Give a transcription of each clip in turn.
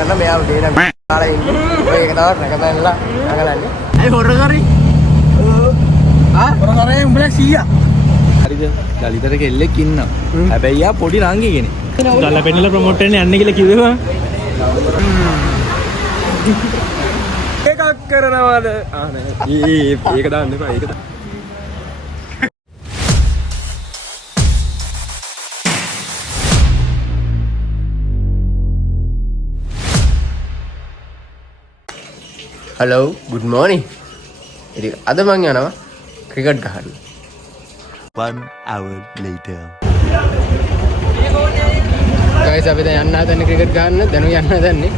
karena meyaw din ang kala ini. Oy, ketawa nakatawa nila. Nagalan ni. Ay horror kari. Ha? Horror kari උඹලා 100. හරිද? දලිතර කෙල්ලෙක් ඉන්නවා. හැබැයි යා පොඩි රංගි කෙනෙක්. ගාලා පෙන්නලා ප්‍රොමෝට් වෙන්න යන්න කියලා කිව්වා. එකක් කරනවාද? ආ නෑ. ඒක දාන්න එපා. ඒක දාන්න. Hello, good morning. ඉතින් අද මං යනවා ක්‍රිකට් ගහන්න. 1 hour later. guys අපි දැන් යන්න හදන්නේ ක්‍රිකට් ගහන්න. දැන් යන්න හදන්නේ.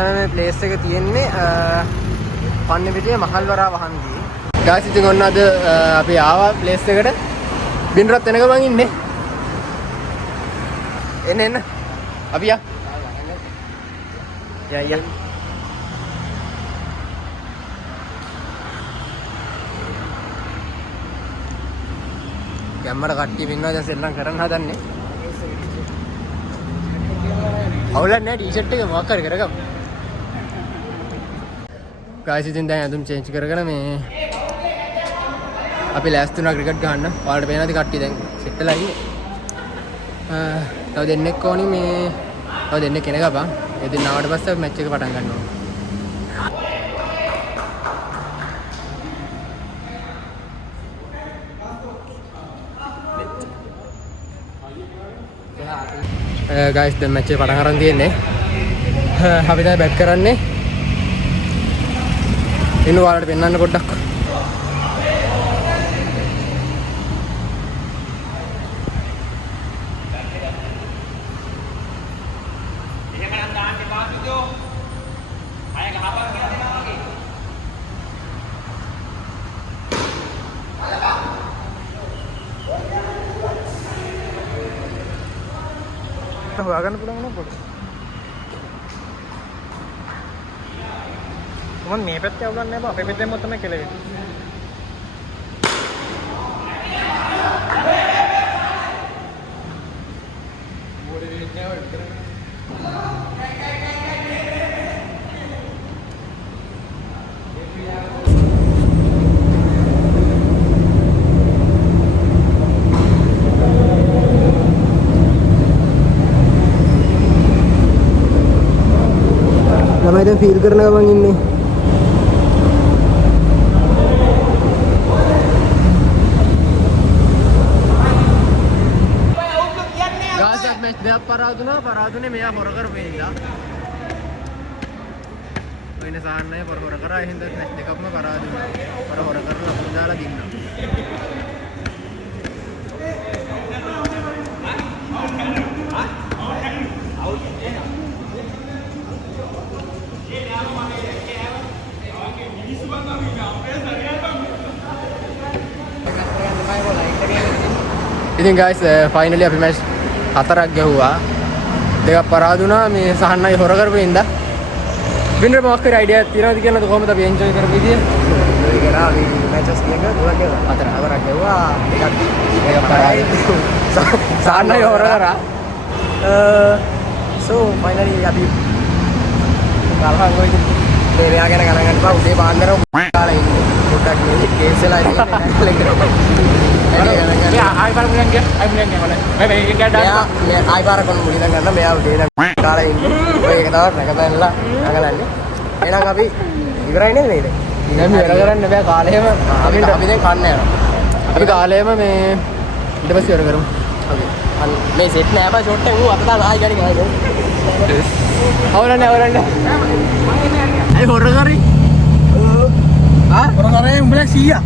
මේ ප්ලේස් එක තියෙන්නේ පන්නිපිටිය මහල්වරා වහන්දී. ගාස් ඉතින් ඔන්න අද අපි ආවා ප්ලේස් එකට. බින්රත් වෙනක මං ඉන්නේ. එන්න අපි යා. යා. ගැම්මර කට්ටිය ඉන්නවා දැන් සෙල්ලම් කරන්න හදන්නේ. අවුලක් නැහැ ටී-ෂර්ට් එක මොකක් හරි කරගමු. guys ඉතින් දැන් අඳුම් චේන්ජ් කරගෙන මේ අපි ලෑස්ති වුණා ක්‍රිකට් ගහන්න. ඔයාලට පේනවාද කට්ටිය දැන් සෙට් වෙලා ඉන්නේ. තව දෙන්නෙක් ඕනි මේ තව දෙන්නෙක් කෙනෙක් අපා. ඒ දෙන්න ආවට පස්සේ මැච් එක පටන් ගන්න ඕන. guys දැන් මැච් එක පටන් ගන්න තියෙන්නේ. අපි දැන් බැට් කරන්නේ. ඉන්න ඔයාලට පෙන්නන්න පොඩ්ඩක්. හොයාගන්න පුළුවන් නේද පොඩි? මම මේ පැත්තේ අවුලක් නැහැ බා. අපේ පැත්තෙම තමයි කෙලෙන්නේ. ළමයි දැන් ෆීල් කරන ගමන් ඉන්නේ. ගාසත් මැච් දෙකක් පරාදුනේ මෙයා හොර කරපේ ඉඳලා. වෙන සාහන්නය හොර කරා එහෙනම් මැච් දෙකක්ම පරාදුනා. හොර කරලා අපිට දාලා දින්නා. ඉතින් guys finally අපි මැච් 4ක් ගැහුවා. දෙකක් පරාදුනා මේ සහන්නයි හොර කරපේ ඉඳලා. වින්නර් මොකක් හරි අයිඩියා එකක් තියෙනවද කියලාද කොහොමද අපි එන්ජොයි කරපු විදිය? ඒක කරා අපි මැචස් එක දුරක් ගැහුවා. 4ක් ගැහුවා. එකක් පරායි. සහන්නයි හොර කරා. so finally අපි ගලහන් ගොයි දෙවියා ගැන ගණන් ගන්න බා උදේ පාන්දර කාලා ඉන්නේ. පොඩ්ඩක් මේ කේස් වෙලා ඉන්නේ නැහැ. ආයි පාර මුලින් ගියා. ආයි මුලින් ගියා මම. මේ එක දාන්න. මේ ආයි පාර කොන මුලින් ගන්න මෙයා උදේ කාලා ඉන්නේ. ඔය එක තවත් නැකතනලා නගලන්නේ. එහෙනම් අපි ඉවරයි නේද මේක? දැන් ඉවර කරන්න බෑ කාලෙම. අපි දැන් කන්න යනවා. අපි කාලෙම මේ ඊට පස්සේ ඉවර කරමු. අපි මේ සෙට් නෑ බා ෂොට් එක ඌ අත දාලා ආයි ගාඩි ගහනවා. අවරන්නේ. අය හොර කරි. හොර කරේ උඹලා 100.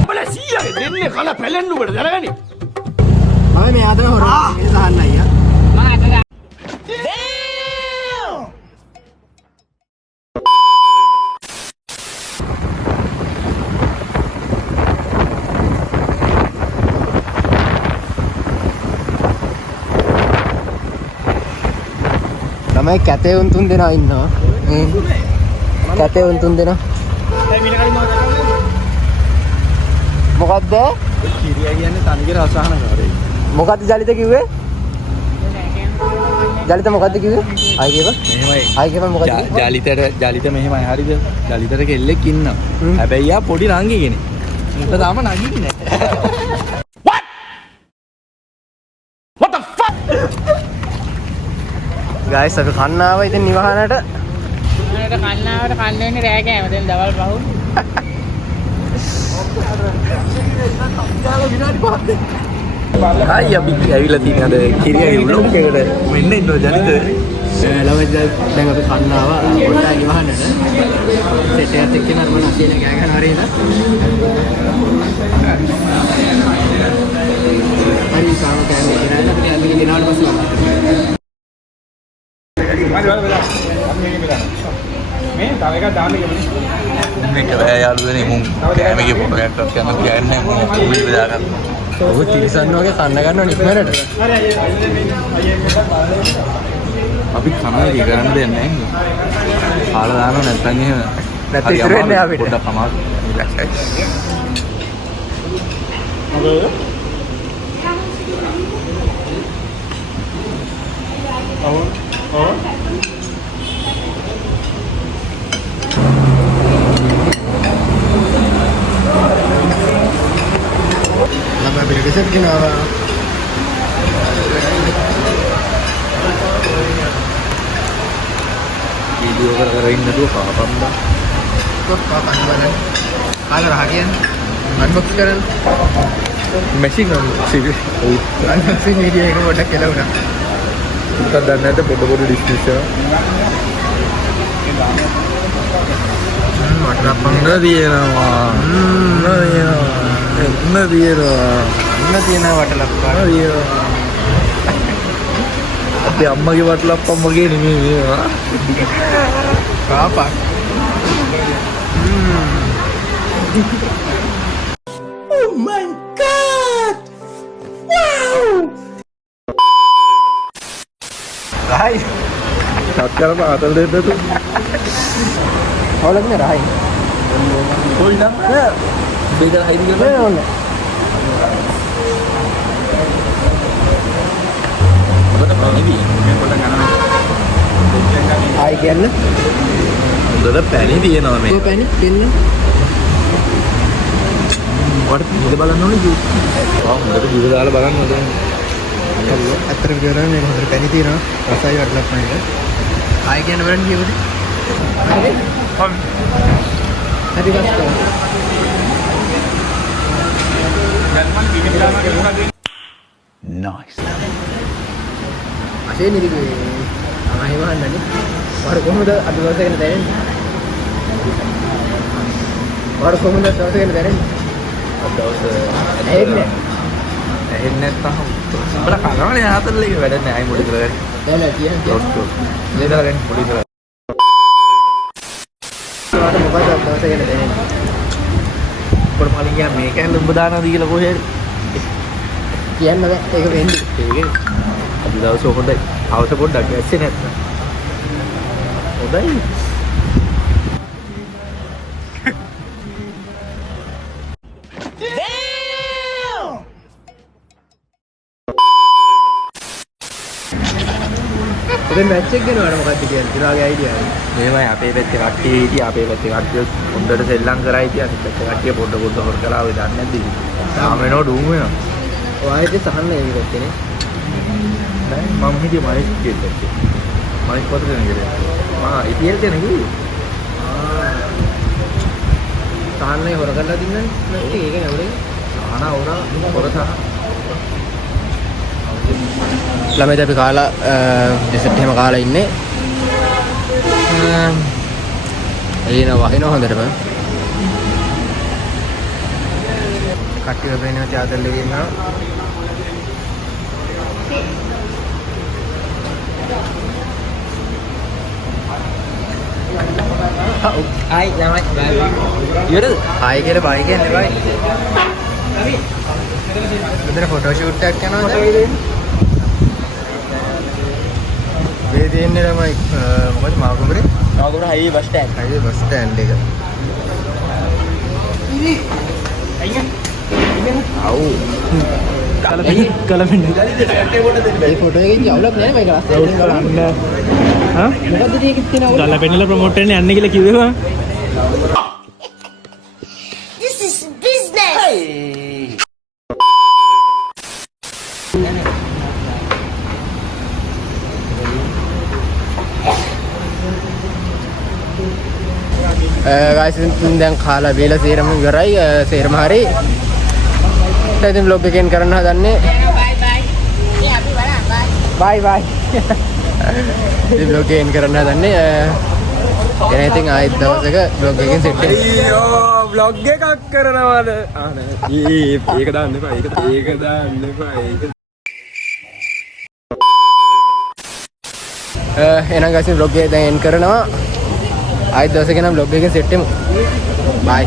උඹලා 100 දෙන්නේ කල පැලෙන්න උඹට දැනගනි. මම මේ ආතන හොර. ඒක සහන්න අයියා. Damn! ළමයි කැතේ උන් 3 දෙනා ඉන්නවා. කැතේ උන් 3 දෙනා. මොකද්ද? කිරියා කියන්නේ තනිකර අසහනකාරයි. මොකද්ද ජලිත කිව්වේ? ජලිත මොකද්ද කිව්වේ? ආයි කියපන්. මෙහෙමයි. ආයි කියපන් මොකද්ද? ජලිත මෙහෙමයි හරිද? ජලිතට කෙල්ලෙක් ඉන්නවා. හැබැයි යා පොඩි නංගි කෙනෙක්. මුත තාම නගින්නේ නැහැ. What the fuck? ගයිස් අපි කන්නාව ඉතින් නිවහනට. කන්නාවට කන්න වෙන්නේ රෑ කෑම. දැන් දවල් පහු. ආයි අපි ඇවිල්ලා තියෙන අද කිරියාගේ vlog එකට මෙන්න ඉන්න ජනිත. ළමයි දැන් අපි කන්නාව පොඩ්ඩක් නිවහනට. සෙට් එකත් එක්ක නරම නැතිල ගෑ ගන්න හරියද? හරි සාම කෑම ඉරාලා අපි අපි ගෙනාවට පස්සේ මේ තව එකක් දාන්න කියලා. මේක බෑ යාළුවනේ මුන් කැමගේ ෆොටෝ එකක් ගන්න කියන්නේ මුන් කුලි බෙදාගන්න. ඔබ තිරිසන් වගේ කන්න ගන්නව ඉක්මනට. අපි කනවා ඉතින් කරන්න දෙන්නේ නැහැ. කාලා දානවා නැත්නම් එහෙම නැත්නම් ඉතුරු වෙන්නේ අපිට. පොඩ්ඩක් අමාරු. ළමයි අපිට රිසර්ච් කරනවා. වීඩියෝ කර ඉන්න දුව පාපම්බා. කොහොමද බලන්න? කාල රහ කියන්නේ? අන්බොක්ස් කරන්න. මැෂින් සිවි. අන්බොක්සින් වීඩියෝ එක පොඩ්ඩක් කෙලවුණා. උත්තර දන්නේ නැද්ද පොඩ ඩිස්ක්‍රිප්ෂන්. වටරප්පන් තියෙනවා. තියෙනවා වටලප්පන්. අපේ අම්මගේ වටලප්පම් වගේ නෙමෙයි මේවා. පාපක්. Oh my god! Wow! Rai. සත්‍යම ආතල් දෙන්නද? Awalnya ni Rai. කොයි නම් බේදලා හයිද කියලා. Mana? ඔබට පැණි මේ පොඩ ගන්න. Rai කියන්නේ? හොඳට පැණි තියෙනවා මේ. Kau panik pin. ඔයාලට පිළ බලන්න ඕනේ ජූස්. හොඳට ජීව දාලා බලන්න ඕනේ. අතර විතරනේ මේක හොඳට පැණි තියෙනවා. රසයි වටලප්පන් එක. Rai කියන්නේ වරන් කියවද? හරි. හරි ගස්කෝ. Nice. අසේ නිදිගේ ආයෙ වහන්නනේ. වර කොහොමද අද දවසේ ගැන දැනෙන්නේ? වර කොහොමද දවසේ ගැන දැනෙන්නේ? ඇහෙන්නේ නැත්තම් උඹලා කනවනේ ආතල් එක වැඩ නැහැ මොඩි කරලා. නෑ කියන්නේ. ලේදලා ගන්න මොඩි කරලා. මොකද දවසේ ගැන දැනෙන්නේ? පොඩ මලින් ගියා මේක ඇල්ල උඹ දානවාද කියලා කොහෙද? කියන්න බෑ ඒක වෙන්නේ. ඒකේ අද දවස් හොඳයි. අවශ්‍ය පොඩ්ඩක් ඇස්සේ නැත්නම්. හොඳයි. ඔබේ මැච් එක ගනවද මොකක්ද කියන්නේ? දිනාගේ අයිඩියා එක. මේවයි අපේ පැත්තේ කට්ටිය හිටියා අපේ පැත්තේ කට්ටිය හොඳට සෙල්ලම් කරා හිටියා අනිත් පැත්තේ කට්ටිය පොඩ හොර කරා ඔය දන්නේ නැද්ද ඉතින් තාම වෙනව ඩූම් වෙනවා ඔයාලට සහන්න ඒක පැත්තේ නෑ මම හිටියේ මයික් දෙන්නේ මයික් පොත දෙන කියලා මම ඉතින් දෙන කිව්වේ සහන්නේ හොර කරලා දින්නන්නේ නැත්නම් ඒක නවලේ සහන හොරා හොර සහ ළමයිද අපි කාලා ඩෙසර්ට් එහෙම කාලා ඉන්නේ වහිනවා හොඳටම කට්ටිය වෙනවා ත්‍යාතල් එකේ ඉන්නවා Hai, selamat pagi. ඉවරද? ආයි කියලා බයි කියන්නේ බයි. මෙතන ෆොටෝ ෂූට් එකක් කරනවා. මේ තියෙන්නේ තමයි මොකද මාකුඹරේ Nawagoda highway bus stand. Highway bus stand එක. අවු. කලපෙන්න. මේ ෆොටෝ එකකින් යවුලක් නෑ මේක. රවුස් කරන්න. හා? මොකද්ද මේකෙත් තියෙන අවුල? කලපෙන්නලා ප්‍රොමෝට් වෙන්න යන්න කියලා කිව්වා. This is business. guys දැන් කාලා බීලා සේරම ඉවරයි සේරම හරි ඉතින් vlog එකෙන් කරන්න හදන්නේ bye bye ඉතින් vlog එකෙන් කරන්න හදන්නේ එන ඉතින් ආයෙත් දවසක vlog එකෙන් set වෙනවා අයියෝ vlog එකක් කරනවද? ඒක දාන්න එපා. ඒක දාන්න එපා. එහෙනම් guys vlog එක දැන් end කරනවා ආයෙත් දවසක නම් vlog එකෙන් set වෙමු bye